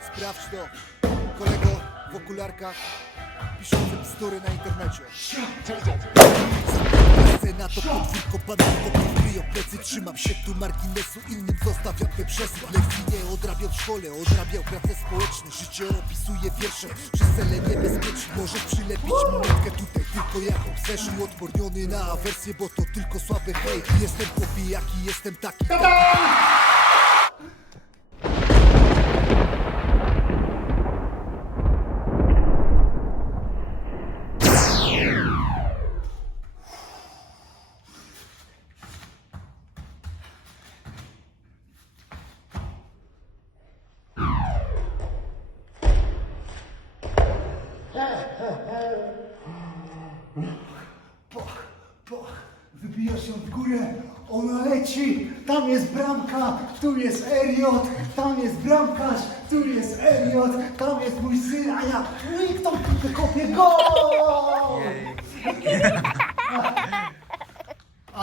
Sprawdź to, kolego w okularkach, piszący bzdury na internecie. Na to podwórko, badawko podkryją plecy. Trzymam się tu marginesu, innym zostawiam te przesył Lekcji nie odrabiał w szkole, odrabiał pracę społeczne. Życie opisuje wierszem, przez cele niebezpieczne. Możesz przylepić monetkę tutaj, tylko jaką chcesz Uodporniony na awersję, bo to tylko słaby hejt Jestem chłopie jaki, jestem taki Poch, poch, wybijasz ją w górę, ona leci, tam jest bramka, tu jest Eriot, tam jest bramkarz, tu jest Eriot, tam jest mój syn, a ja nikt tam kopie. Gol!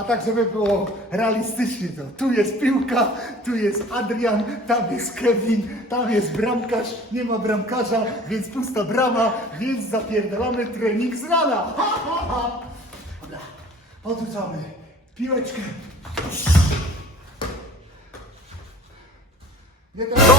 Tak, żeby było realistycznie to. Tu jest piłka, tu jest Adrian, tam jest Kevin, tam jest bramkarz, nie ma bramkarza, więc pusta brama, więc zapierdalamy trening z rana. Ha, ha, ha. Dobra, odrzucamy piłeczkę. Nie teraz.